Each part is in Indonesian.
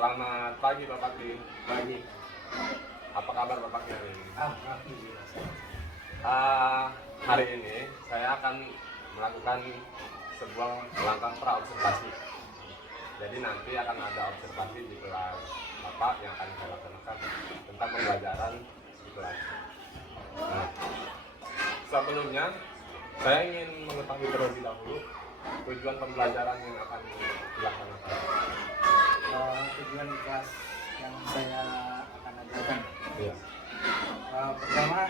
Selamat pagi Bapak Tri. Pagi. Apa kabar Bapak hari ini? Alhamdulillah. Hari ini saya akan melakukan sebuah langkah praobservasi. Jadi nanti akan ada observasi di kelas Bapak yang akan saya laksanakan tentang pembelajaran di kelas. Nah, sebelumnya saya ingin mengetahui terlebih dahulu tujuan pembelajaran yang akan dilaksanakan. Tujuan kelas yang saya akan ajarkan. Iya. Pertama,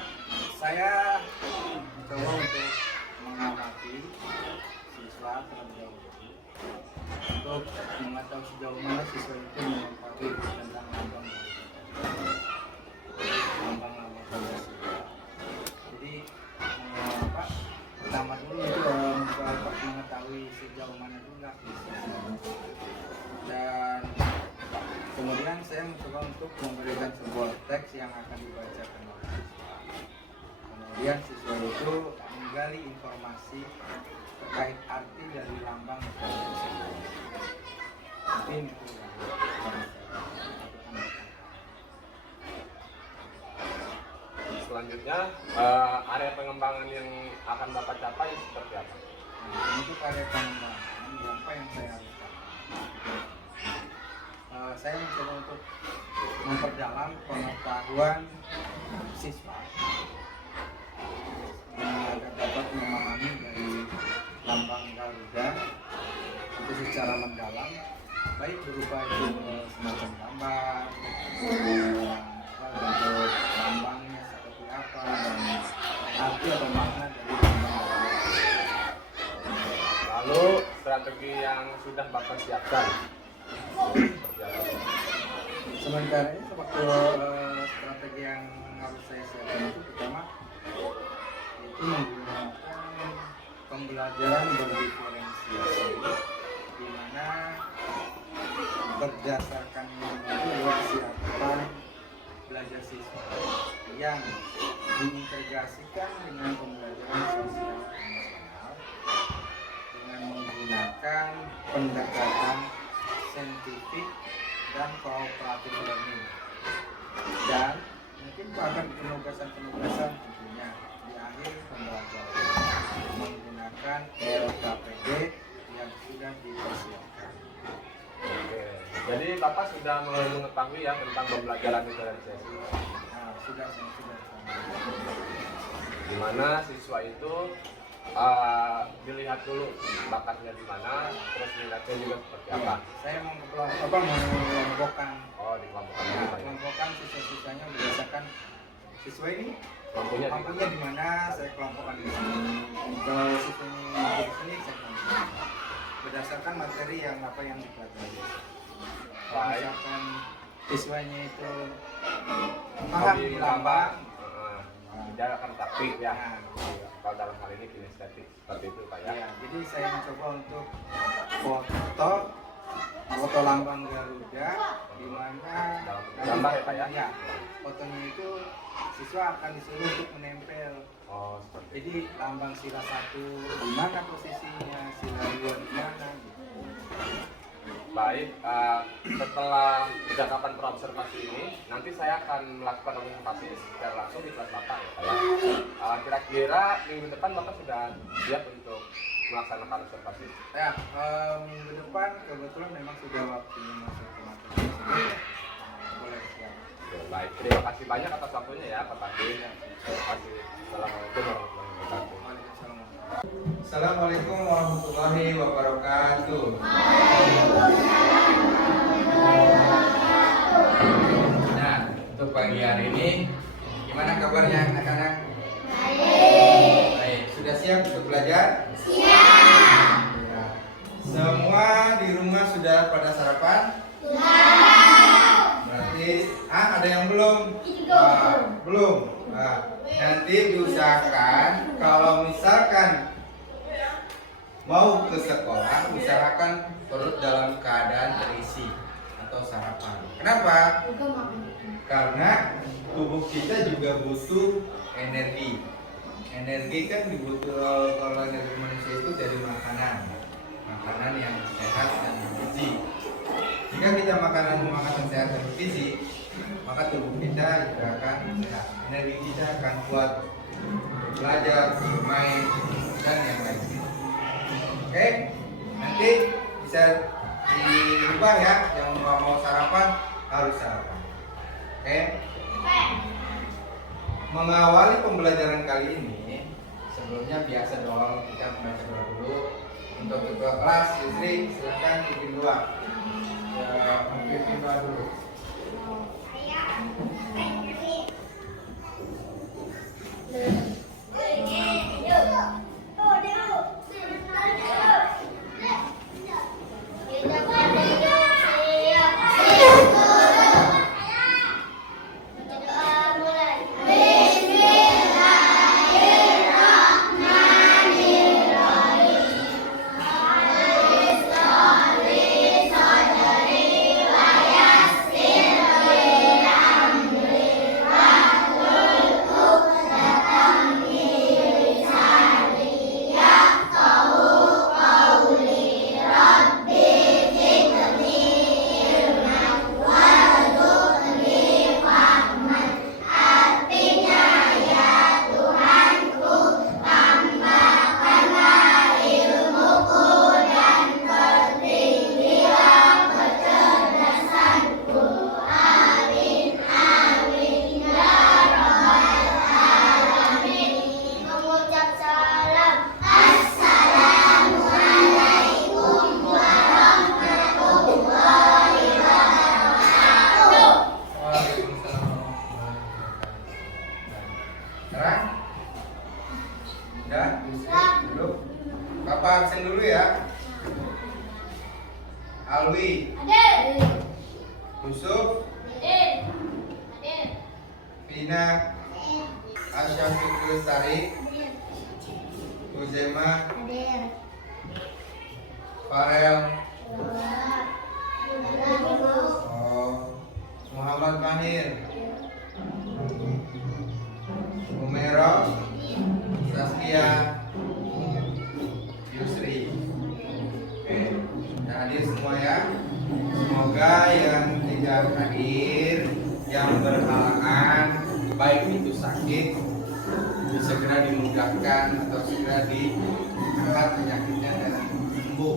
saya mencoba untuk mengamati siswa terlebih dahulu untuk mengetahui sejauh mana siswa itu mengetahui tentang lambang Pancasila. Jadi pertama dulu itu mengetahui sejauh mana dulu dan kemudian saya mencoba untuk memberikan sebuah teks yang akan dibacakan oleh siswa. Kemudian siswa itu menggali informasi terkait arti dari lambang Pancasila. Mungkin itu yang Selanjutnya, area pengembangan yang akan Bapak capai seperti apa? untuk area pengembangan apa yang saya lakukan. Saya mencoba untuk memperdalam pengetahuan siswa agar dapat memahami dari lambang Garuda itu secara mendalam, baik berupa itu semacam gambar, bentuk lambangnya seperti apa, dan arti atau makna dari lambang Garuda. Lalu strategi yang sudah Bapak siapkan seperti apa? Sementara ini waktu strategi yang harus saya siapkan itu pertama itu menggunakan pembelajaran berdiferensiasi, di mana berdasarkan kesiapan belajar siswa yang diintegrasikan dengan pembelajaran sosial emosional dengan menggunakan pendekatan saintifik dan kooperatif learning, dan mungkin bahkan penugasan tentunya di akhir pembelajaran menggunakan LKPD yang sudah dipersiapkan. Oke. Jadi Bapak sudah mengetahui ya tentang pembelajaran diferensiasi. Nah, sudah. Di mana siswa itu dilihat dulu bakatnya di mana, terus minatnya juga seperti apa. Saya mengelompokkan. Oh, dikelompokkan dulu Pak ya. Mengelompokkan siswa-siswanya berdasarkan siswa ini Mampunya di mampunya di mana, saya kelompokkan di sini. Kalau siswa ini mampu di sini, saya kelompokkan berdasarkan materi yang dipelajari. Kalau Baik. misalkan siswanya itu paham di lambang, Dia akan taktik ya. Nah. Kalau dalam hal ini kinestetik seperti itu Pak ya. ya, jadi saya mencoba untuk foto lambang Garuda, di mana Dalam gambar ya Pak ya. Ya, fotonya itu siswa akan disuruh untuk menempel. Oh, seperti itu. Jadi lambang sila 1 di mana posisinya, sila 2 di mana gitu. Baik, setelah percakapan praobservasi ini, nanti saya akan melakukan observasi secara langsung di kelas Bapak ya Pak ya. Kira-kira minggu depan Bapak sudah siap untuk melaksanakan observasi? Ya, minggu depan kebetulan memang sudah waktunya masuk ke materi. Boleh siap. Oke, baik, terima kasih banyak atas waktunya ya Pak Tadi. Terima kasih. Assalamualaikum warahmatullahi wabarakatuh. Waalaikumsalam. Assalamualaikum warahmatullahi wabarakatuh. Nah, untuk pagi hari ini gimana kabarnya anak-anak? Baik, sudah siap untuk belajar? Siap. Ya. Semua di rumah sudah pada sarapan? Berarti ada yang belum? Belum. Nanti diusahakan kalau misalkan mau ke sekolah, usahakan perut dalam keadaan terisi atau sarapan. Kenapa? Karena tubuh kita juga butuh energi. Energi kan dibutuhkan, kalau energi manusia itu dari makanan yang sehat dan bergizi. Jika kita makan sehat dan bergizi, maka tubuh kita juga akan sehat. Energi kita akan kuat belajar, bermain, dan yang lain. Oke, nanti bisa dirubah ya. Yang mau sarapan harus sarapan. Oke. Mengawali pembelajaran kali ini, sebelumnya biasa dong kita membaca doa dulu. Untuk ketua kelas, Yusri, silakan pimpin doa. Pimpin doa dulu. Udah, dulu. Papa absen dulu ya. Alwi, Yusuf, Vina, Asyafiq Lestari, Uzema, Farel, Muhammad Mahir, Umero, Saskia, Yusri. Oke, sudah hadir semua ya. Semoga yang tidak hadir, yang berhalangan, baik itu sakit, segera dimudahkan atau segera diangkat penyakitnya dan sembuh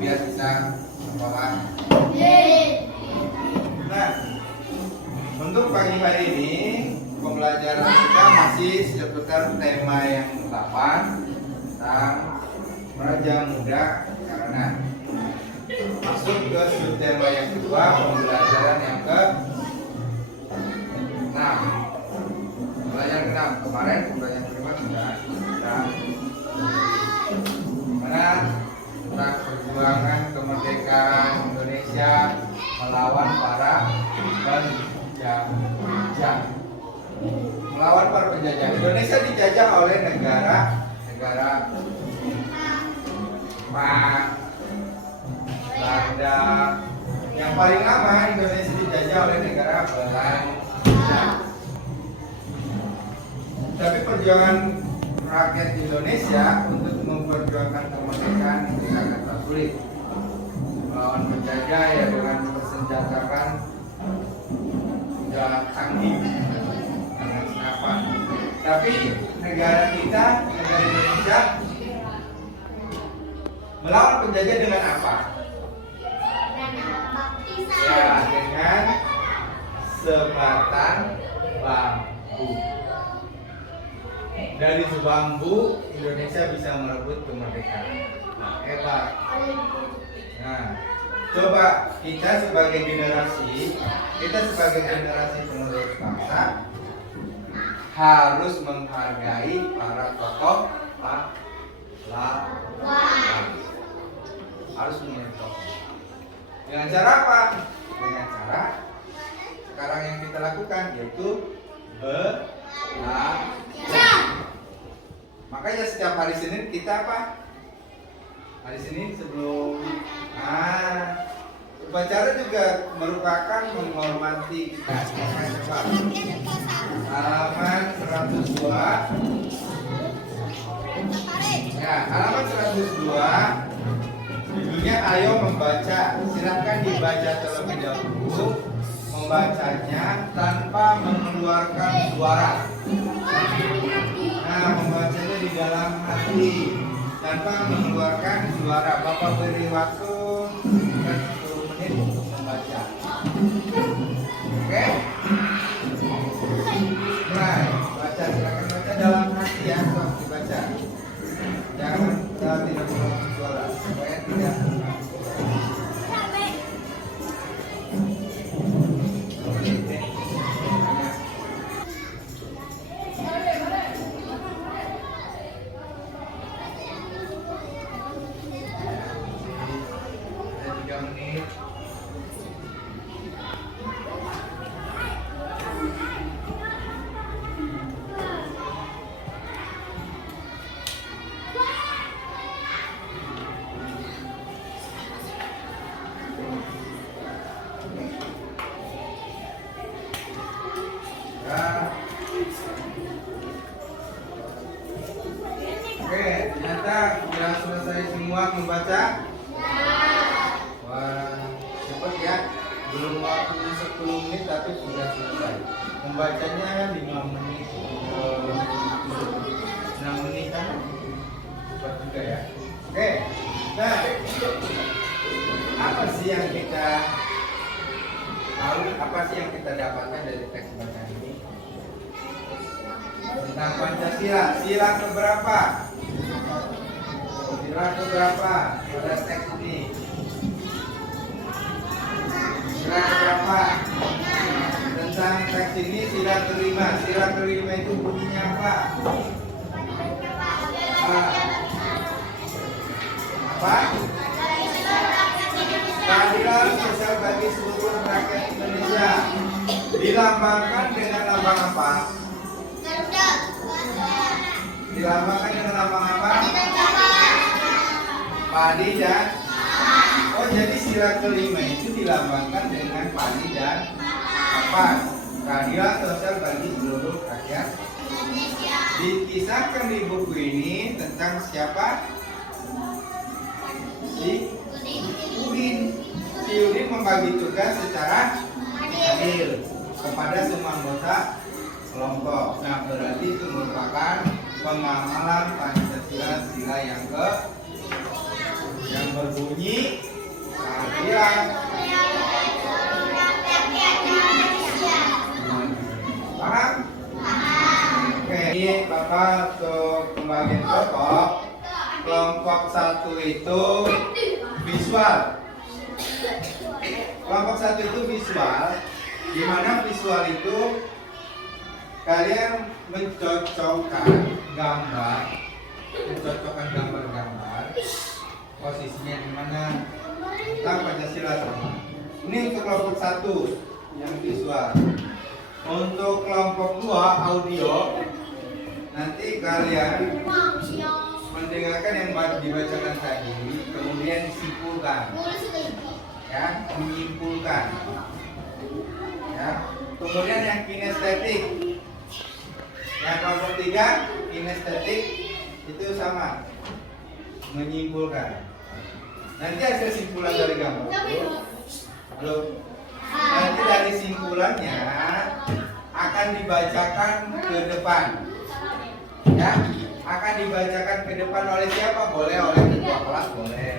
biar bisa sekolah. Nah, untuk pagi hari ini pembelajaran kita masih seputar tema yang ke-8 tentang Raja Muda karena masuk ke subtema yang kedua, pembelajaran yang ke-6. Pembelajaran ke-6 kemarin, pembelajaran ke-5 sudah mana tentang perjuangan kemerdekaan Indonesia melawan para penjajah. Melawan para penjajah. Indonesia dijajah oleh negara Jepang, Belanda. Yang paling lama Indonesia dijajah oleh negara Belanda. Tapi perjuangan rakyat Indonesia untuk memperjuangkan kemerdekaan itu sangat sulit. Melawan penjajah ya dengan bersenjatakan sudah canggih. Tapi negara kita, negara Indonesia melawan penjajah dengan apa? Ya, dengan sebatang bambu. Dari sebambu Indonesia bisa merebut kemerdekaan. Hebat. Nah, coba kita sebagai generasi penerus bangsa harus menghargai para tokoh pahlawan. Harus menyentuh. Dengan cara apa? Dengan cara sekarang yang kita lakukan yaitu belajar. Makanya setiap hari Senin kita apa? Hari Senin sebelum upacara juga merupakan menghormati halaman 102. Ya, halaman 102 judul Judulnya Ayo Membaca. Silakan dibaca terlebih dahulu. Membacanya tanpa mengeluarkan suara. Nah, membacanya di dalam hati tanpa mengeluarkan suara. Bapak beri waktu sekitar 10 menit untuk membaca. Oke? Mulai baca, silakan baca dalam hati ya, tolong dibaca. Jangan tidak mengeluarkan suara supaya tidak. Oke, ternyata sudah selesai semua membaca? Wah, cepat ya. Belum waktunya 10 menit tapi sudah selesai. Membacanya 5 menit, 6 menit kan? Cepat juga ya. Oke, nah apa sih yang kita tahu? Apa sih yang kita dapatkan dari teks bacaan ini? Tentang Pancasila. Sila keberapa? Sila keberapa pada teks ini? Sila keberapa? Tentang teks ini sila kelima. Sila kelima itu bunyinya apa? Apa? Keadilan sosial bagi seluruh rakyat Indonesia. Dilambangkan dengan lambang apa? Dilambangkan dengan lambang apa? Padi dan. Oh, jadi sila kelima itu dilambangkan dengan padi dan kapas. Keadilan sosial bagi seluruh rakyat. Dikisahkan di buku ini tentang siapa? Si Udin. Si Udin membagi tugas secara adil kepada semua anggota kelompok. Nah, berarti itu merupakan pengamalan Pancasila sila yang berbunyi keadilan. Paham? Oke, ini Bapak untuk pembagian kelompok. Kelompok 1 itu visual. Kelompok 1 itu visual. Di mana visual itu kalian mencocokkan gambar, posisinya di mana tentang Pancasila sama. Ini untuk kelompok 1 yang visual. Untuk kelompok 2 audio, nanti kalian mendengarkan yang dibacakan tadi, kemudian disimpulkan, ya, menyimpulkan, ya. Kemudian yang kinestetik, yang kelompok 3 kinestetik itu sama, menyimpulkan. Nanti hasil simpulan dari gambar itu, nanti dari simpulannya akan dibacakan ke depan, ya, akan dibacakan ke depan oleh siapa? Boleh oleh ketua kelas, boleh,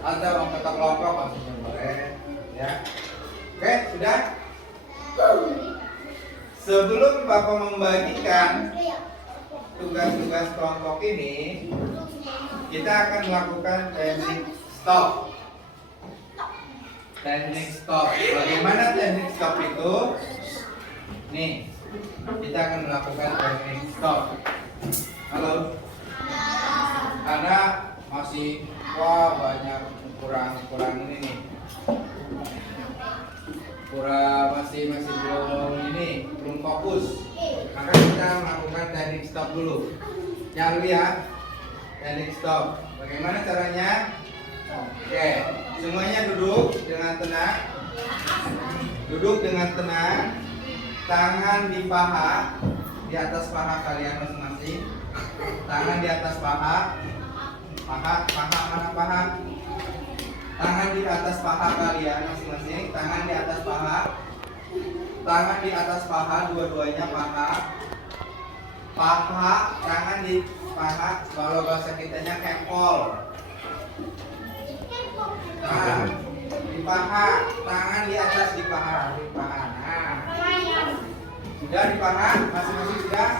atau ketua kelompok maksudnya boleh, ya. Oke, sudah. Sebelum Bapak membagikan tugas-tugas kelompok ini, kita akan melakukan teknik stop. Teknik stop. Bagaimana teknik stop itu? Nih, kita akan melakukan teknik stop. Halo. Karena masih banyak kurang ini nih. Masih belum fokus. Maka kita melakukan teknik stop dulu. Jangan lihat teknik stop. Bagaimana caranya? Oke, semuanya duduk dengan tenang. Duduk dengan tenang. Tangan di paha, di atas paha kalian masing-masing. Tangan di atas paha. Paha mana paha? Tangan di atas paha kalian masing-masing. Tangan di atas paha. Tangan di atas paha, dua-duanya paha. Paha, tangan di paha. Kalau bahasa kitanya kempol. Nah, di paha, tangan di atas di paha, di paha. Nah, sudah di paha, masing-masing sudah.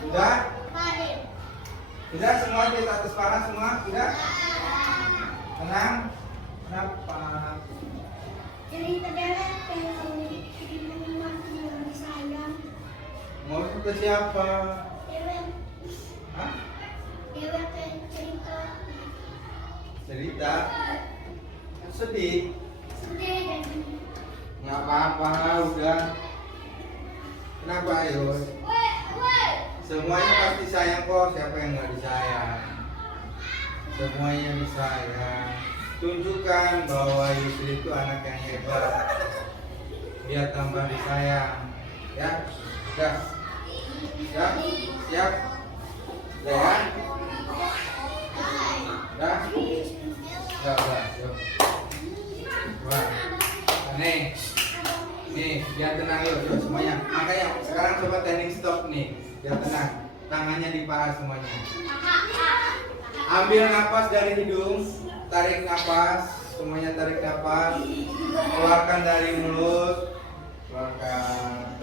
Sudah? Sudah semua di atas paha semua? Sudah? Tenang. Kenapa? Mau ke siapa? Hah? Cerita? Sedih? Nggak apa-apa, udah. Kenapa ayo? Semuanya pasti sayang kok, siapa yang nggak disayang? Semuanya disayang. Tunjukkan bahwa Yusri itu anak yang hebat. Biar tambah disayang. Ya, udah. Siap? Siap? Udah ya? Udah? Udah, yuk. Wah, nih. Nih, biar tenang yuk semuanya. Makanya sekarang coba teknik stop nih. Biar tenang. Tangannya di paha semuanya. Ambil napas dari hidung, tarik napas, semuanya tarik napas. Keluarkan dari mulut. Keluarkan.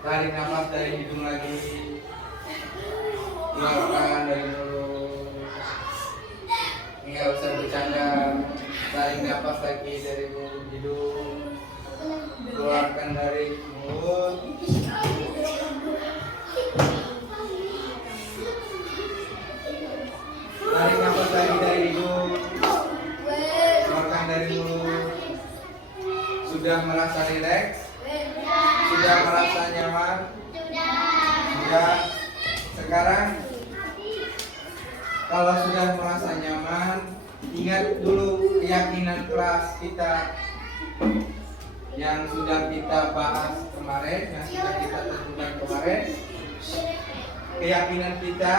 Tarik napas dari hidung lagi. Keluarkan dari mulut. Enggak usah bercanda. Tarik napas lagi dari hidung. Keluarkan dari mulut. Tarik napas lagi dari hidung. Keluarkan dari mulut. Sudah merasa rileks? Sudah merasa nyaman? Sudah. Sekarang kalau sudah merasa nyaman, ingat dulu keyakinan kelas kita yang sudah kita bahas kemarin, yang sudah kita tentukan kemarin. Keyakinan kita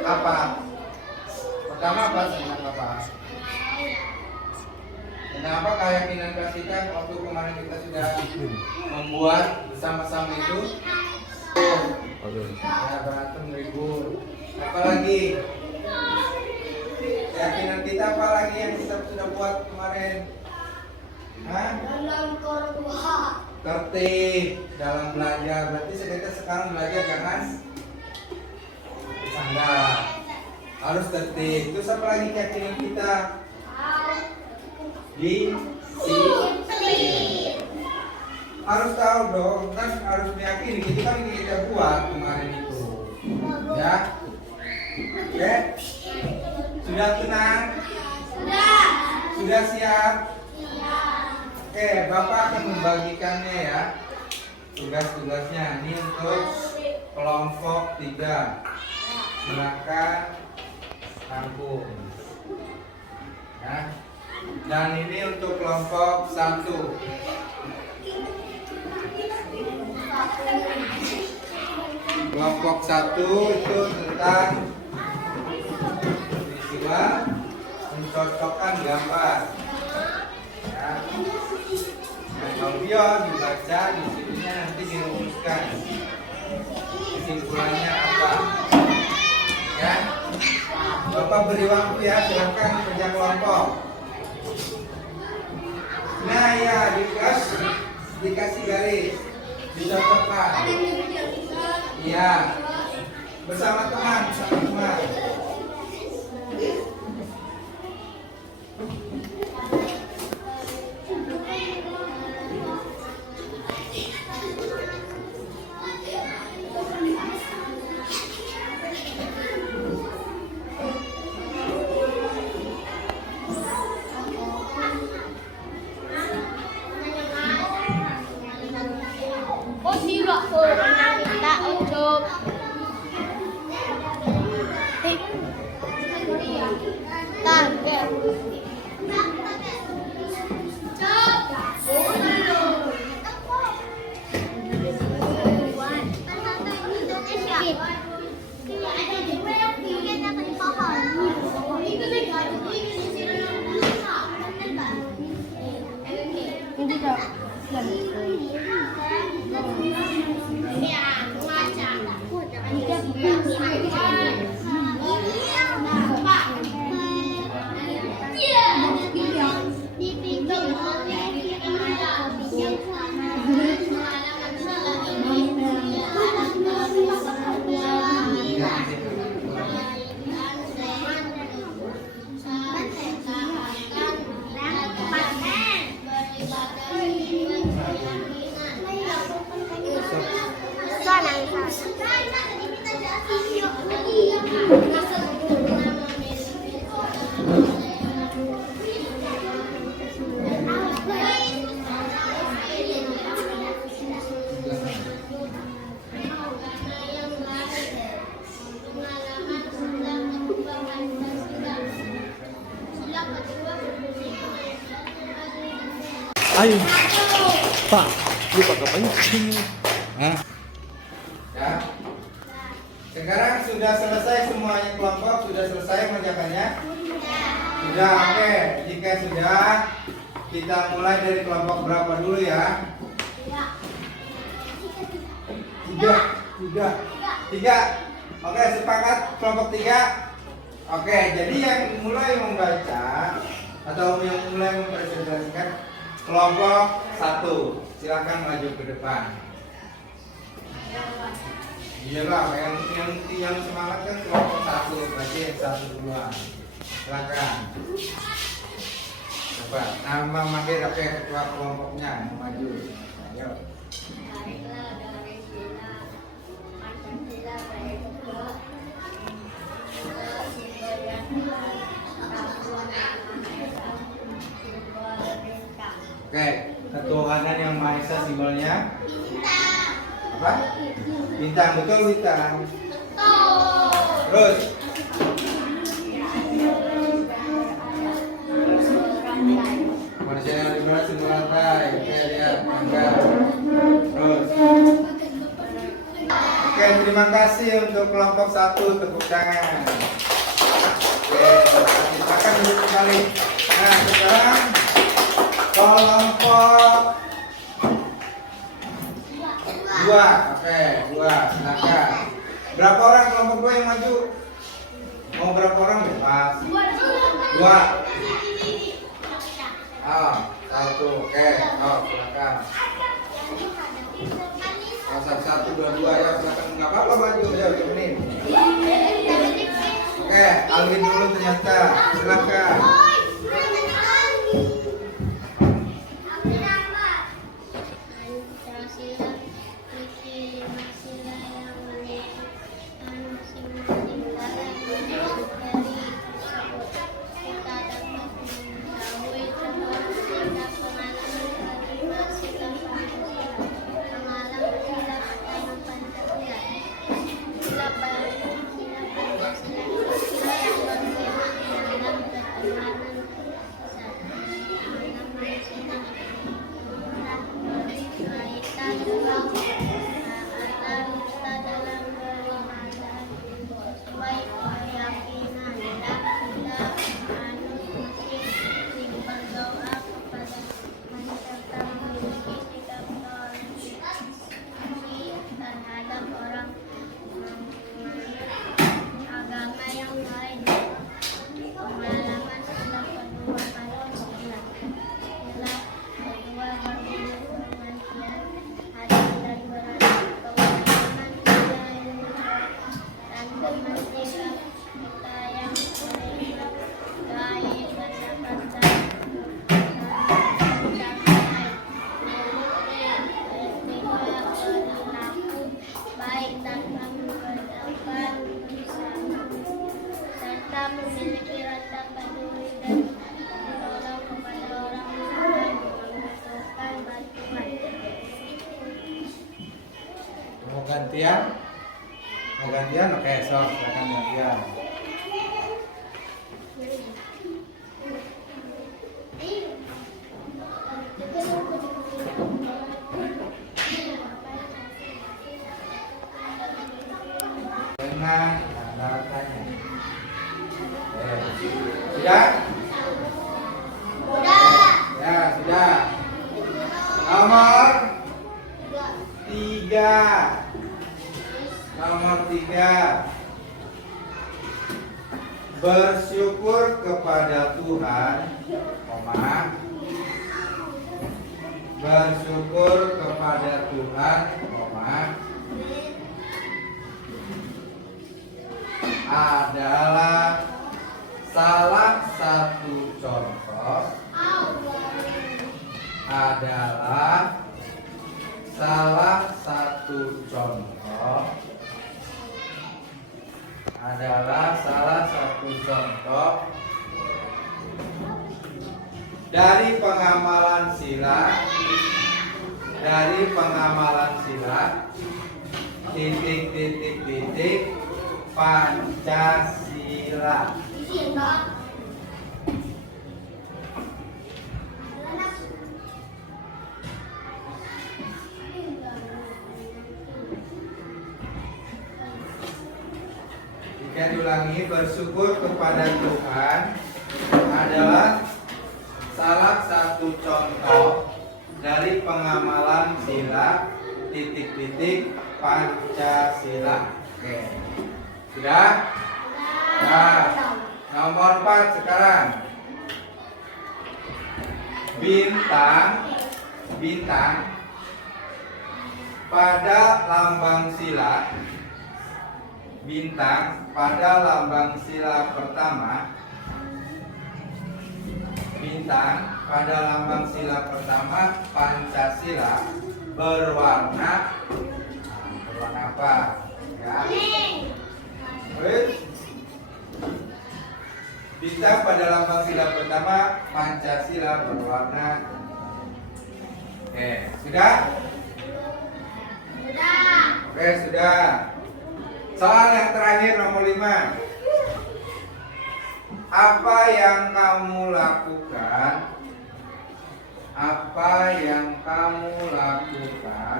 apa? Pertama apa? Tentang apa? Tentang apa keyakinan kelas kita waktu kemarin kita sudah membuat bersama-sama itu? Ya, berantem libur. Apalagi keyakinan kita apa lagi yang kita sudah buat kemarin? Hah? Tertib dalam belajar. Berarti kita sekarang belajar jangan bercanda. Harus tertib. Terus apa lagi keyakinan kita? Disiplin. Harus tahu dong, kan harus meyakini. Itu kan yang kita buat kemarin itu. Ya. Oke. Sudah tenang? Sudah siap? Oke, Bapak akan membagikannya ya. Tugas-tugasnya ini untuk kelompok 3. Silakan rangkum. Ya. Dan ini untuk kelompok 1. Kelompok 1 itu tentang peristiwa mencocokkan gambar. Ya. Yang audio dibaca, disininya nanti dirumuskan kesimpulannya apa. Ya, Bapak beri waktu ya, silakan kerja kelompok. Nah ya, dikasih garis, dicocokkan. Iya, bersama teman. Ayo. Pak, lupa kapan? Hah? Ya. Sekarang sudah selesai semuanya kelompok, sudah selesai mengerjakannya? Sudah, oke. Jika sudah, kita mulai dari kelompok berapa dulu ya? Tiga. Oke, sepakat kelompok 3. Oke, jadi yang mulai membaca atau yang mulai mempresentasikan kelompok 1. Silakan maju ke depan. Iyalah, yang semangat kan kelompok 1, berarti yang 1 duluan. Silakan. Coba nama manggil apa ketua kelompoknya maju. Ayo. Oke, ketuhanan yang Maha Esa simbolnya apa? Bintang, betul bintang. Terus manusia yang liberal simbol lantai. Oke, lihat tangga. Terus oke, terima kasih untuk kelompok 1, tepuk tangan. Oke, silakan duduk kembali. Nah, sekarang kelompok 2. Oke, 2, silakan. Berapa orang kelompok 2 yang maju? Mau berapa orang bebas? 2. Ah, 1. Oke, silakan. Oh, 1, 2, 2 ya, silakan. Nggak apa-apa maju, ya, temenin. Oke, Alvin dulu ternyata. Silakan. Memiliki rasa peduli dan menolong kepada orang yang membutuhkan bantuan. Mau gantian? Mau gantian? Oke, sok, silakan gantian. Dengan tanya. Sudah? Ya, sudah. Nomor 3. Nomor 3. Bersyukur kepada Tuhan, bersyukur kepada Tuhan, adalah salah satu contoh dari pengamalan sila titik Pancasila. ulangi, bersyukur kepada Tuhan adalah salah satu contoh dari pengamalan sila titik-titik Pancasila. Oke. Sudah? Nah, nomor 4 sekarang. Bintang pada lambang sila. Bintang pada lambang sila pertama. Bintang pada lambang sila pertama Pancasila berwarna apa? Ya. Bintang pada lambang sila pertama Pancasila berwarna. Sudah? Oke, sudah. Soal yang terakhir nomor 5. Apa yang kamu lakukan? Apa yang kamu lakukan?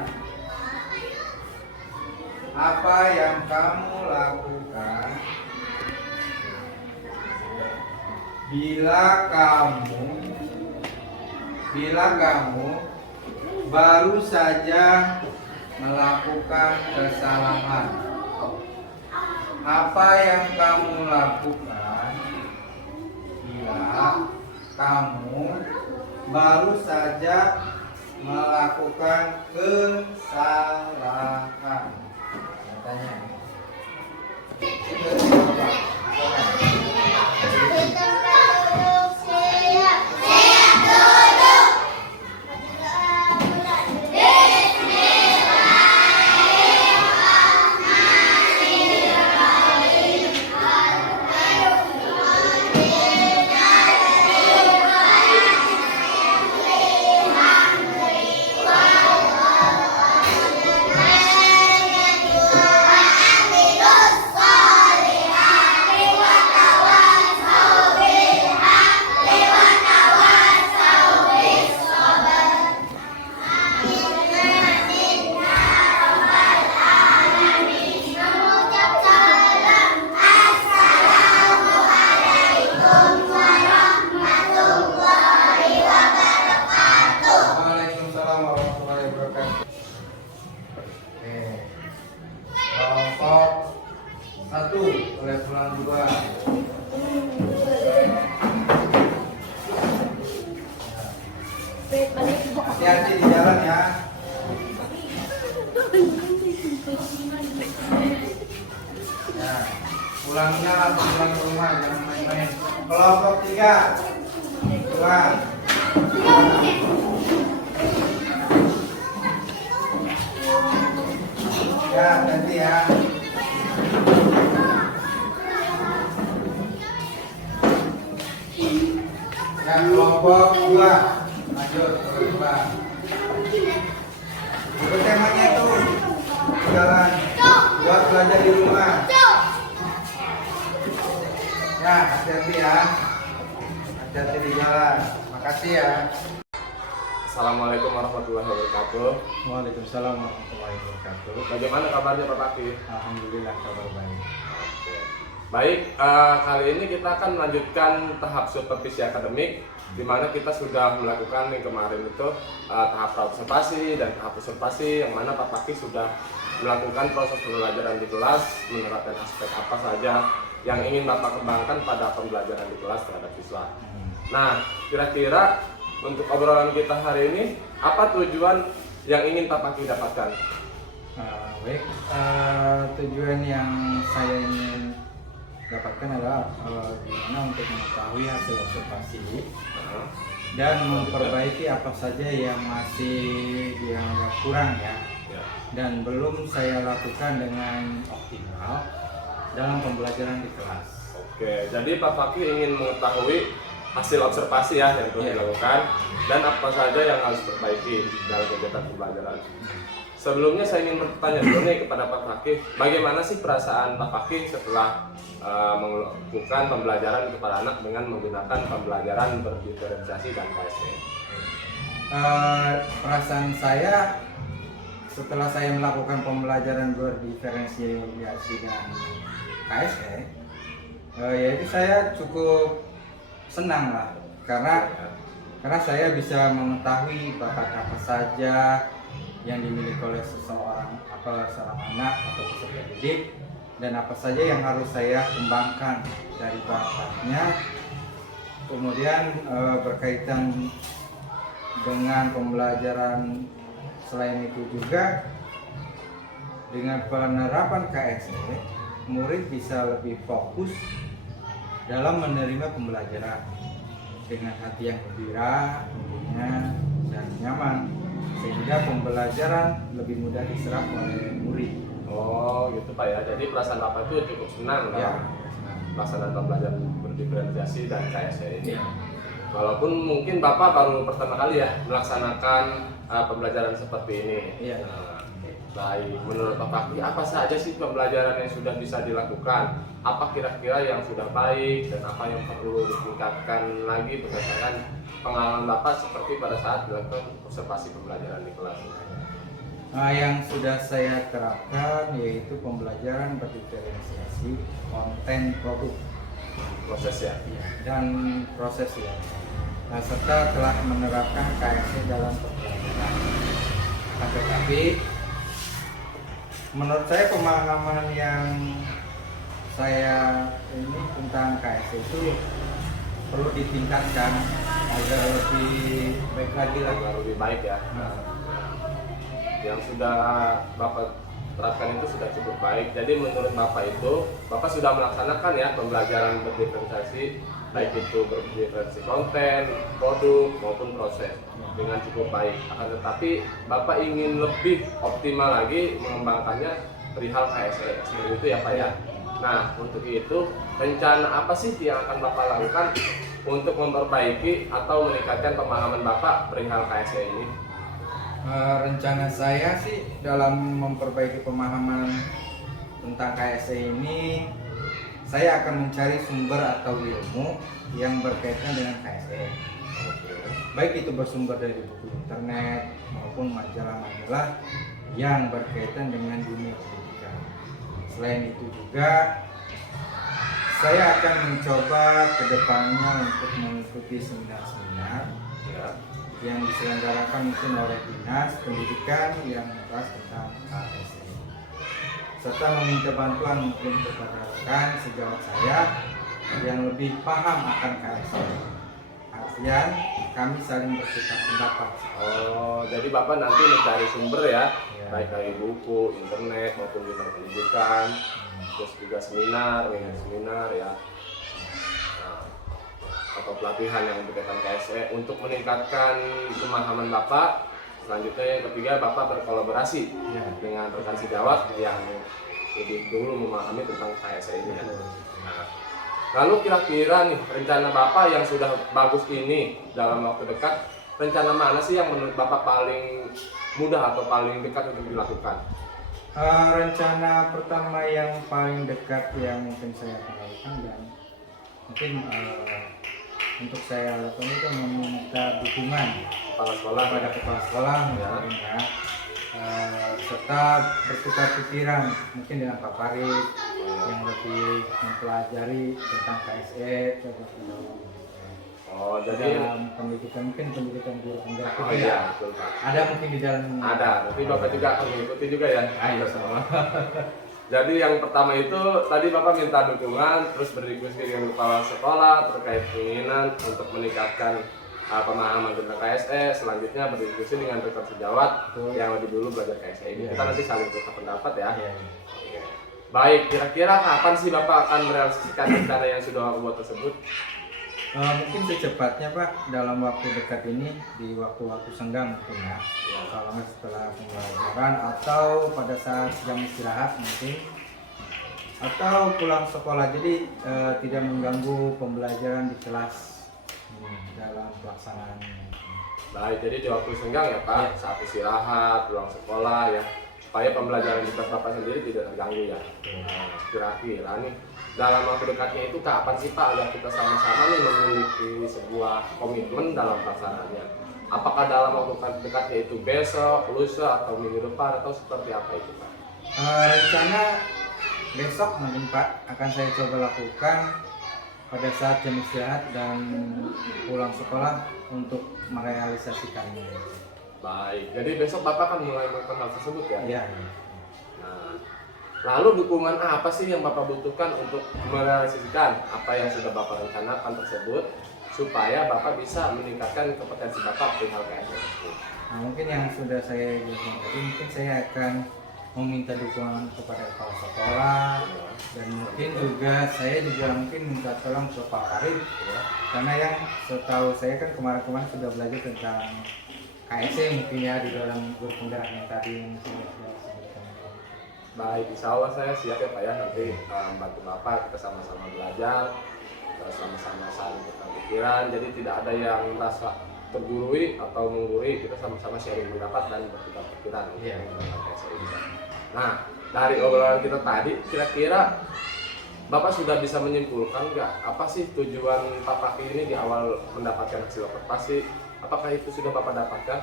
Apa yang kamu lakukan bila kamu baru saja melakukan kesalahan? Apa yang kamu lakukan bila kamu baru saja melakukan kesalahan? Tanya. Waalaikumsalam warahmatullahi wabarakatuh. Kelompok 1 oleh pulang 2. Hati-hati di jalan ya. Pulangnya langsung pulang ke rumah, jangan main-main. Kelompok 3 pulang. Ya, nanti ya. Ya, kelompok 2 lanjut ke depan. Itu temanya tuh jalan buat belajar di rumah. Ya, hati-hati ya. Hati-hati di jalan. Makasih ya. Assalamualaikum warahmatullahi wabarakatuh. Waalaikumsalam warahmatullahi wabarakatuh. Bagaimana kabarnya Pak Fakih? Alhamdulillah kabar baik. Baik, kali ini kita akan melanjutkan tahap supervisi akademik, di mana kita sudah melakukan yang kemarin itu tahap observasi dan tahap observasi, yang mana Pak Fakih sudah melakukan proses pembelajaran di kelas, menerapkan aspek apa saja yang ingin Bapak kembangkan pada pembelajaran di kelas terhadap siswa. Nah, kira-kira untuk obrolan kita hari ini, apa tujuan yang ingin Pak Fakih dapatkan? Baik, tujuan yang saya ingin dapatkan adalah gimana untuk mengetahui hasil observasi dan memperbaiki apa saja yang masih dianggap kurang ya, dan belum saya lakukan dengan optimal dalam pembelajaran di kelas. Oke, jadi Pak Fakih ingin mengetahui hasil observasi ya yang telah dilakukan dan apa saja yang harus diperbaiki dalam kegiatan pembelajaran. Sebelumnya saya ingin bertanya dulu nih kepada Pak Fakih, bagaimana sih perasaan Pak Fakih setelah melakukan pembelajaran kepada anak dengan menggunakan pembelajaran berdiferensiasi dan KSE? Perasaan saya setelah saya melakukan pembelajaran berdiferensiasi dan KSE, Yaitu saya cukup senang lah karena saya bisa mengetahui bakat apa saja yang dimiliki oleh seorang anak atau peserta didik, dan apa saja yang harus saya kembangkan dari bakatnya. Kemudian berkaitan dengan pembelajaran, selain itu juga dengan penerapan KSE, murid bisa lebih fokus dalam menerima pembelajaran dengan hati yang gembira tentunya dan nyaman, sehingga pembelajaran lebih mudah diserap oleh murid. Oh gitu Pak ya, jadi perasaan Bapak itu cukup senang Ya. dalam pelaksanaan pembelajaran berdiferensiasi dan KSE ini. Ya. Walaupun mungkin Bapak baru pertama kali ya melaksanakan pembelajaran seperti ini. Iya. Baik, menurut Bapak apa saja sih pembelajaran yang sudah bisa dilakukan? Apa kira-kira yang sudah baik dan apa yang perlu ditingkatkan lagi berdasarkan pengalaman Bapak seperti pada saat dilakukan observasi pembelajaran di kelas? Yang sudah saya terapkan yaitu pembelajaran berdiferensiasi konten produk Proses ya? dan proses ya. Serta telah menerapkan KSE dalam pembelajaran. Tetapi menurut saya pemahaman yang saya ini tentang KSE itu perlu ditingkatkan agar lebih baik lagi lah. Agar lebih baik ya. Yang sudah Bapak terapkan itu sudah cukup baik. Jadi menurut Bapak itu, Bapak sudah melaksanakan ya pembelajaran berdiferensiasi, baik itu berdiferensiasi konten, produk maupun proses dengan cukup baik. Akan tetapi Bapak ingin lebih optimal lagi mengembangkannya perihal KSE seperti itu ya Pak ya. Nah untuk itu rencana apa sih yang akan Bapak lakukan untuk memperbaiki atau meningkatkan pemahaman Bapak perihal KSE ini? Rencana saya sih dalam memperbaiki pemahaman tentang KSE ini, saya akan mencari sumber atau ilmu yang berkaitan dengan KSE. Baik itu bersumber dari buku internet maupun majalah-majalah yang berkaitan dengan dunia pendidikan. Selain itu juga, saya akan mencoba ke depannya untuk mengikuti seminar-seminar yang diselenggarakan mungkin oleh dinas pendidikan yang membahas tentang KSE, serta meminta bantuan mungkin kepada rekan sejawat saya yang lebih paham akan KSE. Artian kami saling bertukar pendapat. Oh, jadi Bapak nanti mencari sumber ya, Ya. baik dari buku, internet maupun di pendidikan, terus juga seminar ya. Nah, atau pelatihan yang berkaitan KSE untuk meningkatkan pemahaman Bapak. Selanjutnya yang ketiga, Bapak berkolaborasi Ya. dengan rekan sejawat yang lebih dulu memahami tentang KSE ini ya. Nah, lalu kira-kira nih rencana Bapak yang sudah bagus ini dalam waktu dekat, rencana mana sih yang menurut Bapak paling mudah atau paling dekat untuk dilakukan? Rencana pertama yang paling dekat yang mungkin saya akan lakukan dan mungkin untuk saya lakukan itu meminta dukungan Kepala sekolah kepada kepala sekolah Ya. mungkin ya, serta bertukar pikiran mungkin dengan Pak Farid yang lebih mempelajari tentang KSE terlebih dahulu. Oh, jadi Dalam pendidikan mungkin pendidikan guru penggerak oh itu iya, ya betul Pak. ada mungkin di dalam Ada, tapi Bapak juga akan mengikuti juga ya. Ayo sama. Jadi yang pertama itu tadi Bapak minta dukungan, terus berdiskusi dengan kepala sekolah terkait keinginan untuk meningkatkan pemahaman tentang KSE. Selanjutnya berdiskusi dengan rekan sejawat Betul. yang lebih dulu belajar KSE ini. Iya. Kita nanti saling tukar pendapat ya. Iya, iya. Oke. Baik, kira-kira kapan sih Bapak akan merealisasikan rencana yang sudah Bapak buat tersebut? Mungkin secepatnya Pak, dalam waktu dekat ini, di waktu-waktu senggang mungkin ya. Kalau nggak setelah pembelajaran atau pada saat jam istirahat mungkin, atau pulang sekolah, jadi tidak mengganggu pembelajaran di kelas dalam pelaksanaan. Baik, jadi di waktu senggang ya Pak, saat istirahat, pulang sekolah ya, supaya pembelajaran di kelas Bapak sendiri tidak terganggu ya. Nah, kira-kira nih dalam waktu dekatnya itu kapan sih Pak agar kita sama-sama nih memiliki sebuah komitmen dalam pelaksanaannya? Apakah dalam waktu dekatnya itu besok, lusa, atau minggu depan, atau seperti apa itu Pak? Rencana besok mungkin Pak akan saya coba lakukan pada saat jam istirahat dan pulang sekolah untuk merealisasikannya. Baik, jadi besok Bapak akan mulai melakukan hal tersebut ya? Iya. Nah, lalu dukungan apa sih yang Bapak butuhkan untuk merealisasikan apa yang sudah Bapak rencanakan tersebut supaya Bapak bisa meningkatkan kompetensi Bapak perihal KSE tersebut? Nah, mungkin yang sudah saya jelaskan tadi, mungkin saya akan meminta dukungan kepada kepala sekolah, dan mungkin juga saya juga mungkin minta tolong ke Pak Farid ya. Karena yang setahu saya kan kemarin-kemarin sudah belajar tentang KSE mungkin ya di dalam guru penggerak yang tadi yang sudah saya sebutkan. Baik, insya Allah saya siap ya Pak ya, nanti membantu Bapak, kita sama-sama belajar, sama-sama saling bertukar pikiran, jadi tidak ada yang merasa tergurui atau menggurui, kita sama-sama sharing pendapat dan bertukar pikiran untuk menggunakan KSE ini. Nah, dari obrolan kita tadi, kira-kira Bapak sudah bisa menyimpulkan nggak apa sih tujuan Pak Fakih ini di awal mendapatkan hasil observasi? Apakah itu sudah Bapak dapatkan?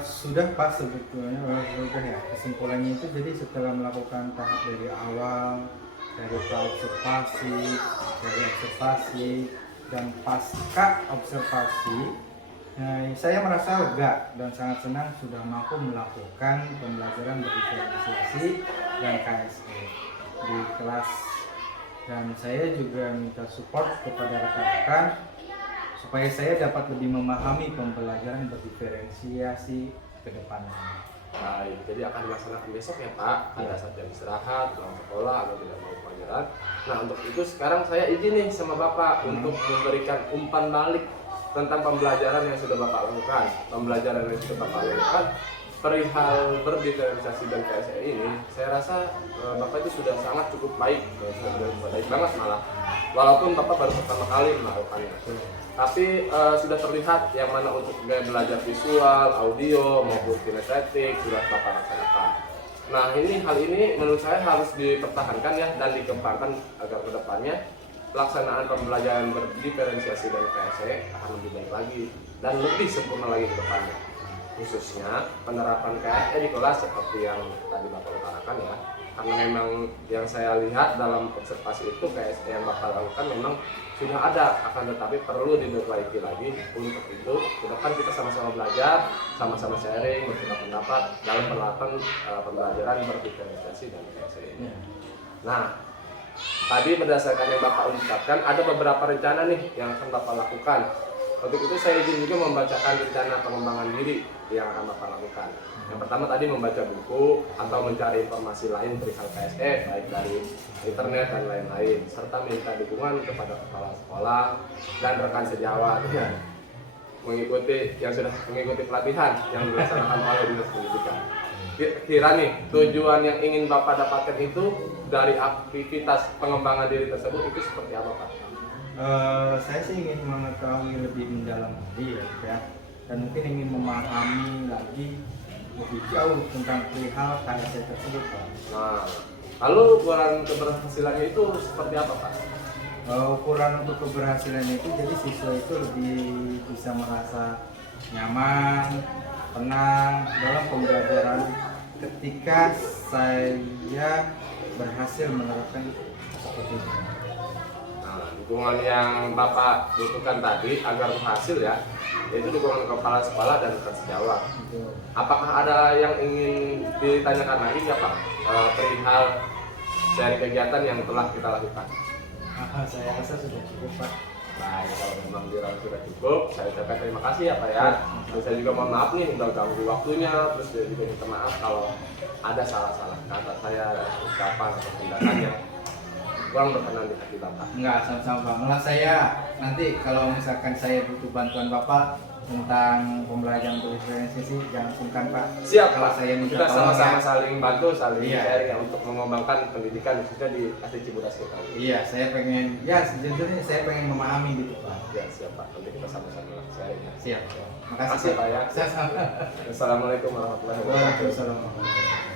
Sudah Pak, sebetulnya sudah ya. Kesimpulannya itu jadi setelah melakukan tahap dari awal, dari observasi, dari observasi dan pasca observasi, saya merasa lega dan sangat senang sudah mampu melakukan pembelajaran berdiferensiasi dan KSE di kelas, dan saya juga minta support kepada rekan-rekan supaya saya dapat lebih memahami pembelajaran berdiferensiasi ke depannya. Baik, jadi akan dilaksanakan besok ya Pak, pada saat jam istirahat, pulang sekolah atau tidak mau pelajaran. Nah, untuk itu sekarang saya izin nih sama Bapak untuk memberikan umpan balik tentang pembelajaran yang sudah Bapak lakukan. Pembelajaran yang sudah Bapak lakukan perihal berdiferensiasi dan KSE ini, saya rasa Bapak itu sudah sangat cukup baik, sudah baik banget malah. Walaupun Bapak baru pertama kali melakukannya, tapi sudah terlihat yang mana untuk gaya belajar visual, audio maupun kinestetik sudah Bapak laksanakan. Nah, hal ini menurut saya harus dipertahankan ya dan dikembangkan agar kedepannya pelaksanaan pembelajaran berdiferensiasi dan KSE akan lebih baik lagi dan lebih sempurna lagi ke depannya. Khususnya penerapan KSE di kelas seperti yang tadi Bapak utarakan ya. Karena memang yang saya lihat dalam observasi itu KSE yang Bapak lakukan memang sudah ada, akan tetapi perlu diperbaiki lagi. Untuk itu, ke depan kita sama-sama belajar, sama-sama sharing, bertukar pendapat dalam penerapan pembelajaran berdiferensiasi dan KSE ini. Nah, tadi berdasarkan yang Bapak ungkapkan, ada beberapa rencana nih yang akan Bapak lakukan. Untuk itu saya izin juga membacakan rencana pengembangan diri yang akan Bapak lakukan. Yang pertama tadi membaca buku atau mencari informasi lain perihal KSE, baik dari internet dan lain-lain, serta minta dukungan kepada kepala sekolah dan rekan sejawat yang sudah mengikuti pelatihan yang dilaksanakan oleh Dinas Pendidikan. Kira nih, tujuan yang ingin Bapak dapatkan itu dari aktivitas pengembangan diri tersebut itu seperti apa Pak? Saya sih ingin mengetahui lebih mendalam lagi ya, dan mungkin ingin memahami lagi lebih jauh tentang perihal KSE tersebut Pak. Nah, lalu ukuran keberhasilannya itu seperti apa Pak? Ukuran untuk keberhasilan itu jadi siswa itu lebih bisa merasa nyaman, tenang dalam pembelajaran ketika saya berhasil menerapkan seperti itu. Nah, dukungan yang Bapak butuhkan tadi agar berhasil ya, yaitu dukungan kepala sekolah dan rekan sejawat. Apakah ada yang ingin ditanyakan lagi ya Pak perihal dari kegiatan yang telah kita lakukan? Saya rasa sudah cukup Pak. Baik, kalau memang dirasa sudah cukup, saya ucapkan terima kasih ya Pak ya. Terus saya juga mohon maaf nih udah ganggu waktunya, terus saya juga minta maaf kalau ada salah-salah kata saya, ucapan atau tindakan yang kurang berkenan di hati Bapak. Enggak, sama-sama Pak. Malah saya nanti kalau misalkan saya butuh bantuan Bapak tentang pembelajaran berdiferensiasi, jangan sungkan Pak. Siap Kalau Pak, saya minta kita tolong sama-sama ya. saling bantu, saling Iya. sharing ya, untuk mengembangkan pendidikan khususnya di SD Cibodas kita. Iya, saya pengen, ya sejujurnya saya pengen memahami gitu Pak. Ya siap Pak, nanti kita sama-sama sharing ya. Siap. Makasih Pak ya. Saya sama. Assalamualaikum warahmatullahi wabarakatuh. Waalaikumsalam.